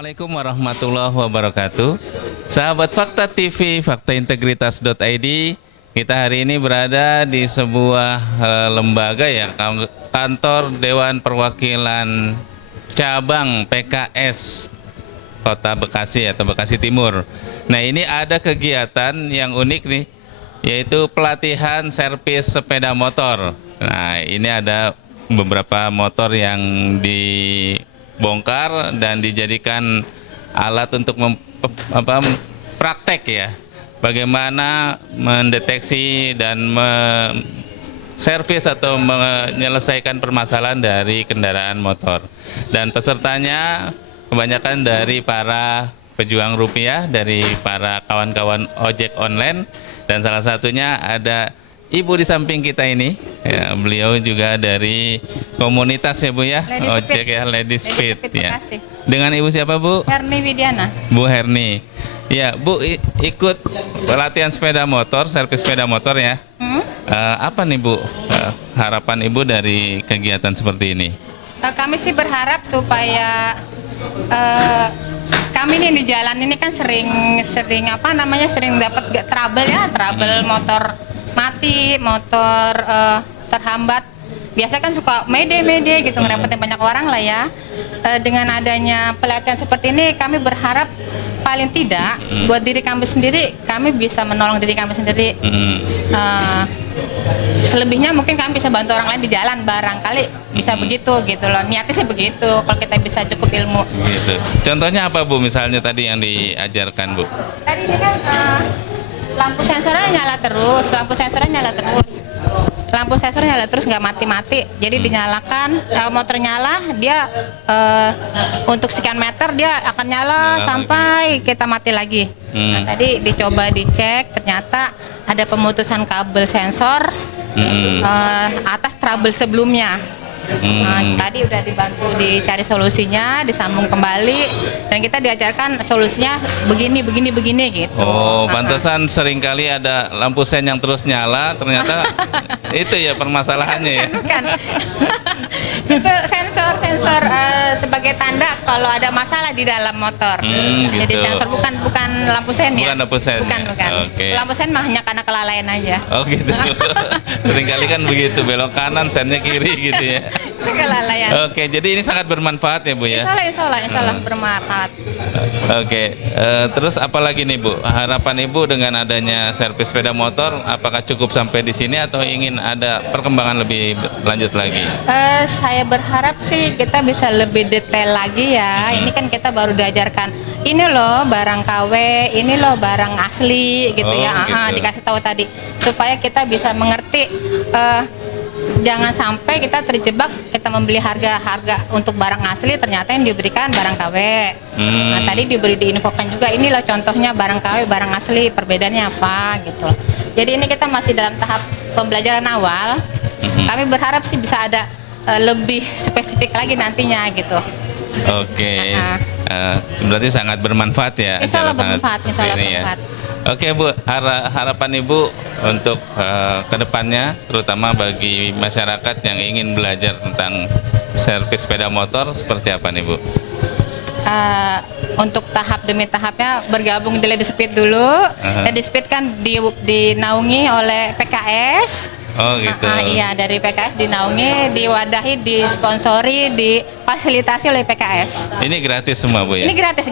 Assalamualaikum warahmatullahi wabarakatuh. Sahabat Fakta TV, faktaintegritas.id. Kita hari ini berada di sebuah lembaga ya, kantor Dewan Perwakilan Cabang PKS Kota Bekasi atau Bekasi Timur. Nah, ini ada kegiatan yang unik nih, yaitu pelatihan servis sepeda motor. Nah, ini ada beberapa motor yang dibongkar dan dijadikan alat untuk praktek ya, bagaimana mendeteksi dan servis atau menyelesaikan permasalahan dari kendaraan motor. Dan pesertanya kebanyakan dari para pejuang rupiah, dari para kawan-kawan ojek online, dan salah satunya ada Ibu di samping kita ini, ya, beliau juga dari komunitas ya Bu ya, ojek ya, Lady Speed ya. Dengan Ibu siapa Bu? Herni Widiana. Bu Herni. Ya Bu, ikut pelatihan sepeda motor, servis sepeda motor ya. Apa nih Bu harapan Ibu dari kegiatan seperti ini? Kami sih berharap supaya kami nih di jalan ini kan sering dapat trouble ya, trouble motor mati, motor terhambat. Biasa kan suka mede gitu, ngerepotin banyak orang lah ya. Dengan adanya pelatihan seperti ini, kami berharap paling tidak buat diri kami sendiri, kami bisa menolong diri kami sendiri. Selebihnya mungkin kami bisa bantu orang lain di jalan, barangkali bisa begitu gitu loh. Niatnya sih begitu, kalau kita bisa cukup ilmu. Gitu. Contohnya apa Bu? Misalnya tadi yang diajarkan Bu? Tadi ini kan lampu sensornya nyala terus, lampu sensor nyala terus nggak mati-mati. Jadi dinyalakan, motor nyala, dia untuk sekian meter dia akan nyala sampai kita mati lagi. Nah, tadi dicoba dicek, ternyata ada pemutusan kabel sensor atas trouble sebelumnya. Tadi udah dibantu dicari solusinya, disambung kembali, dan kita diajarkan solusinya begini gitu. Oh, pantesan seringkali ada lampu sen yang terus nyala, ternyata itu ya permasalahannya ya. Bukan. Itu sensor sebagai tanda kalau ada masalah di dalam motor. Gitu. Jadi sensor bukan lampu sen ya. Bukan lampu sen. Bukan. Okay. Lampu sen mah hanya karena kelalaian aja. Oh gitu. Seringkali kan begitu, belok kanan sennya kiri gitu ya. Itu kelalaian. Oke, jadi ini sangat bermanfaat ya Bu ya. Insya Allah bermanfaat. Oke, terus apa lagi nih Bu? Harapan Ibu dengan adanya servis sepeda motor, apakah cukup sampai di sini atau ingin ada perkembangan lebih lanjut lagi? Saya berharap sih kita bisa lebih detail lagi ya. Ini kan kita baru diajarkan, ini loh barang KW, ini loh barang asli gitu ya. Gitu. Dikasih tahu tadi supaya kita bisa mengerti. Jangan sampai kita terjebak, kita membeli harga untuk barang asli, ternyata yang diberikan barang KW. Nah, tadi diinfokan juga, ini loh contohnya barang KW, barang asli, perbedaannya apa gitu. Jadi ini kita masih dalam tahap pembelajaran awal. Kami berharap sih bisa ada lebih spesifik lagi nantinya gitu. Oke, berarti sangat bermanfaat ya. Insya Allah bermanfaat. Ya. Oke Bu, harapan Ibu untuk kedepannya, terutama bagi masyarakat yang ingin belajar tentang servis sepeda motor, seperti apa nih Bu? Untuk tahap demi tahapnya bergabung di Lady Speed dulu. Lady Speed kan dinaungi oleh PKS. Oh gitu. Iya, dari PKS dinaungi, diwadahi, disponsori, difasilitasi oleh PKS. Ini gratis semua Bu ya? Ini gratis.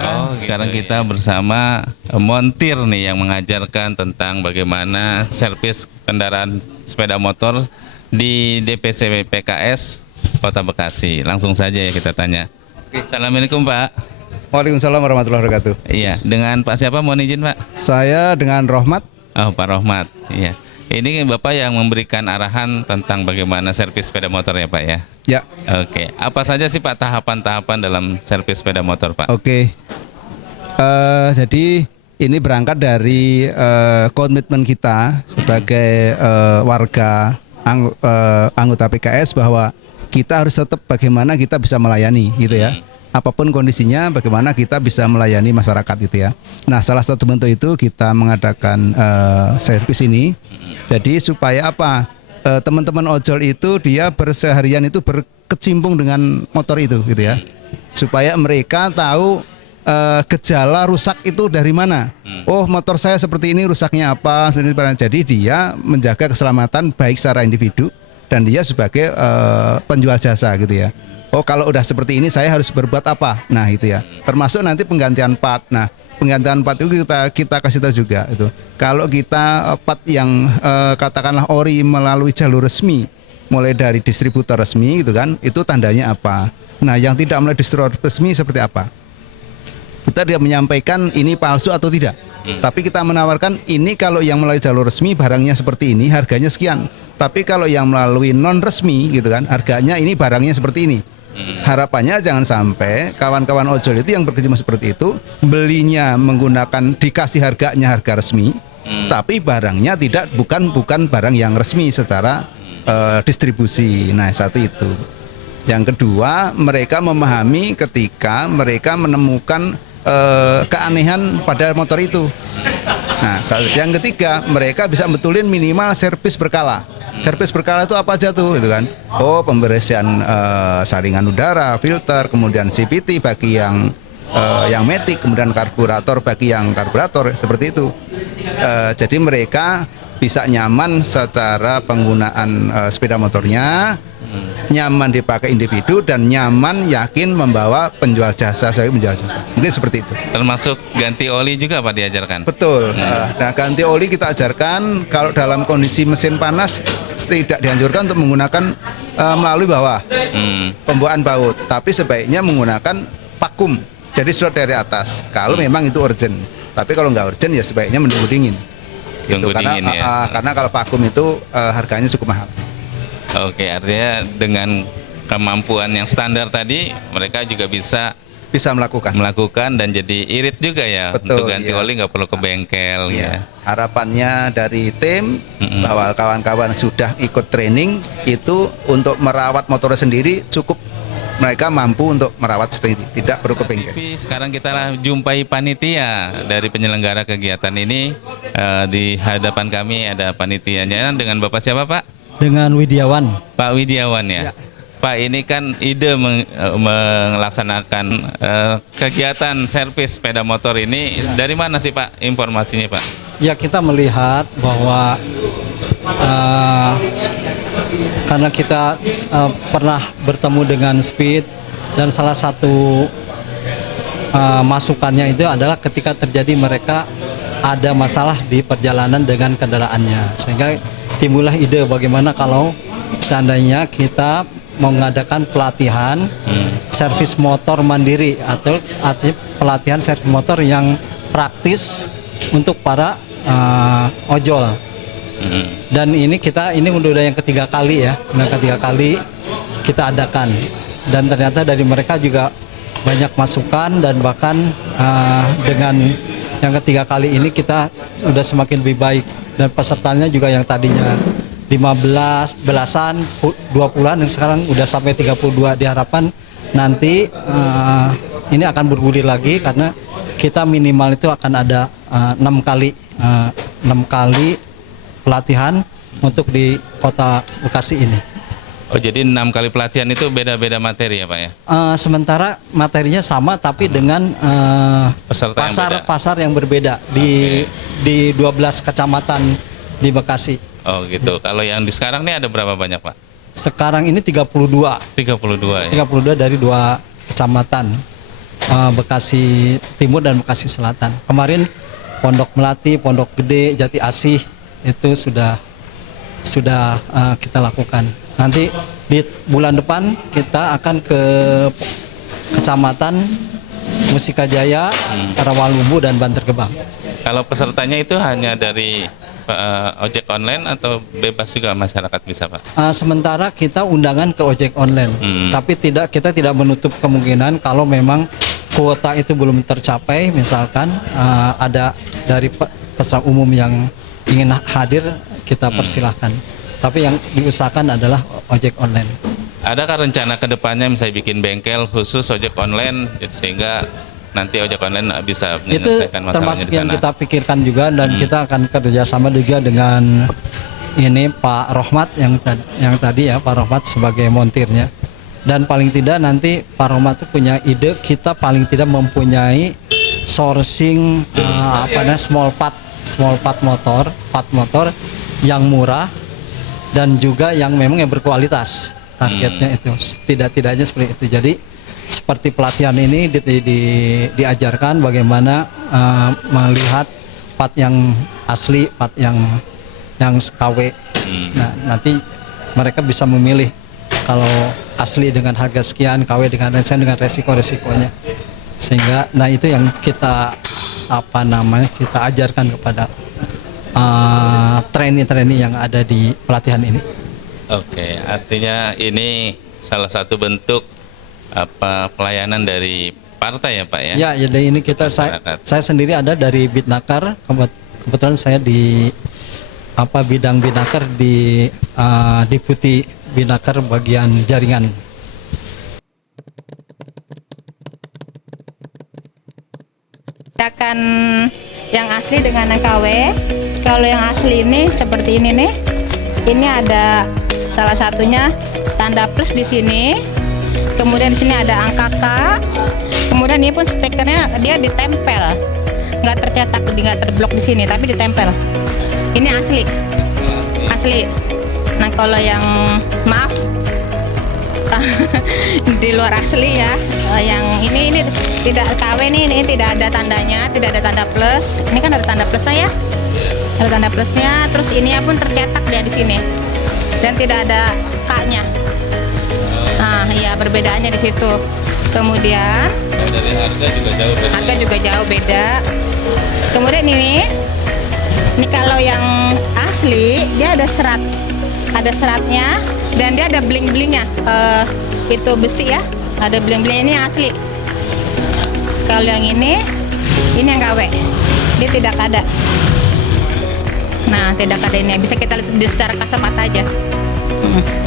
Oh, sekarang kita bersama montir nih yang mengajarkan tentang bagaimana servis kendaraan sepeda motor di DPC PKS Kota Bekasi. Langsung saja ya kita tanya. Assalamualaikum Pak. Waalaikumsalam warahmatullahi wabarakatuh. Iya, dengan Pak siapa, mohon izin Pak? Saya dengan Rohmat. Oh, Pak Rohmat. Iya. Ini Bapak yang memberikan arahan tentang bagaimana servis sepeda motor ya Pak ya? Ya. Oke. Apa saja sih Pak tahapan-tahapan dalam servis sepeda motor Pak? Oke. Jadi ini berangkat dari komitmen kita sebagai warga anggota PKS bahwa kita harus tetap bagaimana kita bisa melayani gitu ya. Apapun kondisinya, bagaimana kita bisa melayani masyarakat gitu ya. Nah, salah satu bentuk itu kita mengadakan servis ini. Jadi supaya apa? Teman-teman ojol itu dia berseharian itu berkecimpung dengan motor itu gitu ya. supaya mereka tahu gejala rusak itu dari mana. Oh, motor saya seperti ini, rusaknya apa? Jadi dia menjaga keselamatan baik secara individu dan dia sebagai penjual jasa gitu ya. Oh, kalau udah seperti ini saya harus berbuat apa? Nah, itu ya. Termasuk nanti penggantian part. Nah, penggantian part itu kita kasih tahu juga itu. Kalau kita part yang katakanlah ori melalui jalur resmi, mulai dari distributor resmi gitu kan, itu tandanya apa? Nah, yang tidak melalui distributor resmi seperti apa? Kita dia menyampaikan ini palsu atau tidak. Tapi kita menawarkan ini kalau yang melalui jalur resmi barangnya seperti ini, harganya sekian. Tapi kalau yang melalui non resmi gitu kan, harganya ini barangnya seperti ini. Harapannya jangan sampai kawan-kawan ojol itu yang berkecimpung seperti itu belinya menggunakan dikasih harganya harga resmi, tapi barangnya bukan barang yang resmi secara distribusi. Nah, satu itu. Yang kedua, mereka memahami ketika mereka menemukan keanehan pada motor itu. Nah, yang ketiga, mereka bisa betulin minimal servis berkala. Servis berkala itu apa aja tuh, itu kan? Oh, pembersihan saringan udara, filter, kemudian CVT bagi yang matic, kemudian karburator bagi yang karburator, seperti itu. Jadi mereka bisa nyaman secara penggunaan sepeda motornya, nyaman dipakai individu dan nyaman yakin membawa penjual jasa, saya menjual jasa. Mungkin seperti itu. Termasuk ganti oli juga Pak diajarkan? Betul. Nah, ganti oli kita ajarkan kalau dalam kondisi mesin panas tidak dianjurkan untuk menggunakan melalui bawah pembuaan baut, tapi sebaiknya menggunakan vakum. Jadi slot dari atas. Kalau memang itu urgent. Tapi kalau nggak urgent ya sebaiknya menunggu dingin. Gitu. Karena kalau vakum itu harganya cukup mahal. Oke, artinya dengan kemampuan yang standar tadi mereka juga bisa melakukan dan jadi irit juga ya. Betul, untuk ganti oli nggak perlu ke bengkel ya. Harapannya dari tim bahwa kawan-kawan sudah ikut training itu untuk merawat motor sendiri cukup, mereka mampu untuk merawat sendiri, tidak perlu ke bengkel. Sekarang kita jumpai panitia dari penyelenggara kegiatan ini. Di hadapan kami ada panitianya dengan Bapak siapa Pak? Dengan Widiawan. Pak Widiawan ya. Pak, ini kan ide melaksanakan kegiatan servis sepeda motor ini dari mana sih Pak informasinya Pak? Ya, kita melihat bahwa karena kita pernah bertemu dengan Speed dan salah satu masukannya itu adalah ketika terjadi mereka ada masalah di perjalanan dengan kendaraannya, sehingga timbullah ide bagaimana kalau seandainya kita mengadakan pelatihan servis motor mandiri atau artinya pelatihan servis motor yang praktis untuk para ojol. Dan ini udah yang ketiga kali ya, kita adakan, dan ternyata dari mereka juga banyak masukan dan bahkan dengan yang ketiga kali ini kita udah semakin lebih baik dan pesertanya juga yang tadinya 15 belasan 20-an yang sekarang udah sampai 32. Diharapkan nanti ini akan bergulir lagi karena kita minimal itu akan ada 6 kali pelatihan untuk di Kota Bekasi ini. Oh, jadi 6 kali pelatihan itu beda-beda materi ya Pak ya? Sementara materinya sama tapi dengan pasar yang berbeda di 12 kecamatan di Bekasi. Oh gitu. Kalau yang di sekarang ini ada berapa banyak Pak? Sekarang ini 32. 32 ya? 32 dari 2 kecamatan, Bekasi Timur dan Bekasi Selatan. Kemarin Pondok Melati, Pondok Gede, Jati Asih itu sudah kita lakukan. Nanti di bulan depan kita akan ke Kecamatan Mustika Jaya, Rawalumbu dan Bantar Gebang. Kalau pesertanya itu hanya dari ojek online atau bebas juga masyarakat bisa Pak? Sementara kita undangan ke ojek online, tapi kita tidak menutup kemungkinan kalau memang kuota itu belum tercapai, misalkan ada dari peserta umum yang ingin hadir, kita persilahkan. Tapi yang diusahakan adalah ojek online. Adakah rencana ke depannya misalnya bikin bengkel khusus ojek online sehingga nanti ojek online bisa menyelesaikan masalahnya di sana? Itu termasuk yang kita pikirkan juga, dan kita akan kerjasama juga dengan ini Pak Rohmat yang tadi ya, Pak Rohmat sebagai montirnya. Dan paling tidak nanti Pak Roma tuh punya ide, kita paling tidak mempunyai sourcing small part motor yang murah dan juga yang memang yang berkualitas. Targetnya itu tidak-tidaknya seperti itu. Jadi seperti pelatihan ini diajarkan bagaimana melihat part yang asli, part yang KW. Nah, nanti mereka bisa memilih kalau asli dengan harga sekian, KW dengan resiko-resikonya. Sehingga nah itu yang kita kita ajarkan kepada trainee-trainee yang ada di pelatihan ini. Oke, artinya ini salah satu bentuk pelayanan dari partai ya Pak ya? Ya, jadi ini saya sendiri ada dari Bidnaker. Kebetulan saya di bidang Bidnaker di Deputi Bidnaker bagian jaringan. Bedakan yang asli dengan yang KW. Kalau yang asli ini seperti ini nih. Ini ada salah satunya tanda plus di sini. Kemudian di sini ada angka K. Kemudian ini pun stikernya dia ditempel. Nggak tercetak, nggak terblok di sini, tapi ditempel. Ini asli. Asli. Nah, kalau yang maaf di luar asli ya, yang ini tidak KW nih, ini tidak ada tandanya, tidak ada tanda plus. Ini kan ada tanda plusnya ya, ada tanda plusnya. Terus ini pun tercetak dia di sini dan tidak ada K-nya. Nah, iya perbedaannya di situ. Kemudian dari harga juga jauh beda. Harga juga jauh beda. Kemudian ini kalau yang asli dia ada seratnya dan dia ada bling-blingnya. Itu besi ya, ada bling-blingnya, ini yang asli. Kalau yang ini yang KW, dia tidak ada. Nah, tidak ada ini, bisa kita lihat secara kasat mata aja.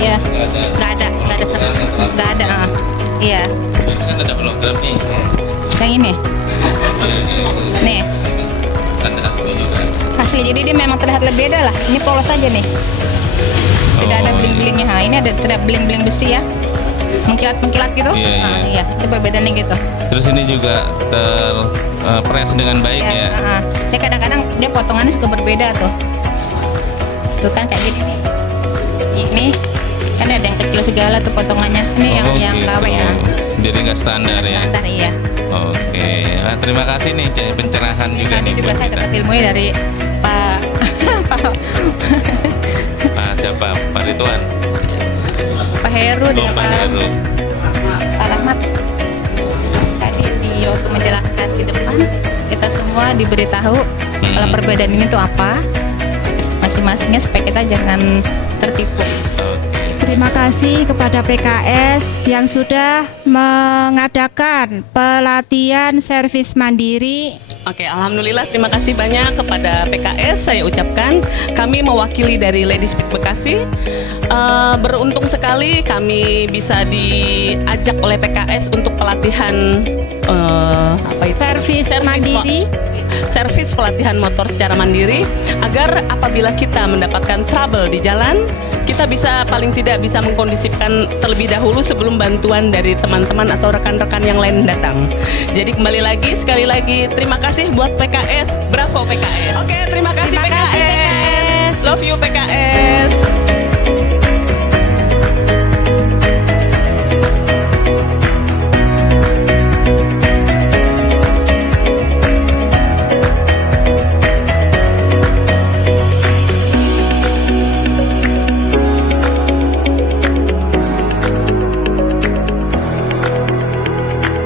Ya, nggak ada serat, nggak ada. Iya. Ini kan ada hologram nih. Yang ini, nih. Ada asli juga. Asli, jadi dia memang terlihat lebih beda lah. Ini polos aja nih. Tidak ada bling-blingnya. Nah, ini ada bling-bling besi ya, mengkilat-mengkilat gitu. Iya, itu perbedaannya gitu. Terus ini juga terpres dengan baik ya. Ya kadang-kadang dia potongannya juga berbeda tuh. Tuh kan kayak gini nih. Ini kan ada yang kecil segala tuh potongannya. Ini yang gitu. KW ya. Jadi nggak standar ya. Standar iya. Oke, nah, terima kasih nih pencerahan juga Tadi nih juga buat saya kita. dapat ilmunya dari Pak Siapa? Pak Ridwan. Pak Heru dengan Pak Heru. Pak Rahmat. Tadi waktu menjelaskan di depan, kita semua diberitahu kalau perbedaan ini tuh apa masing-masingnya supaya kita jangan tertipu. Terima kasih kepada PKS yang sudah mengadakan pelatihan servis mandiri. Oke, alhamdulillah terima kasih banyak kepada PKS saya ucapkan. Kami mewakili dari Ladies Speak Bekasi. Beruntung sekali kami bisa diajak oleh PKS untuk pelatihan Servis mandiri. Servis pelatihan motor secara mandiri agar apabila kita mendapatkan trouble di jalan, kita bisa paling tidak bisa mengkondisikan terlebih dahulu sebelum bantuan dari teman-teman atau rekan-rekan yang lain datang. Jadi kembali lagi, sekali lagi terima kasih buat PKS, bravo PKS. Oke, terima kasih PKS. Love you PKS.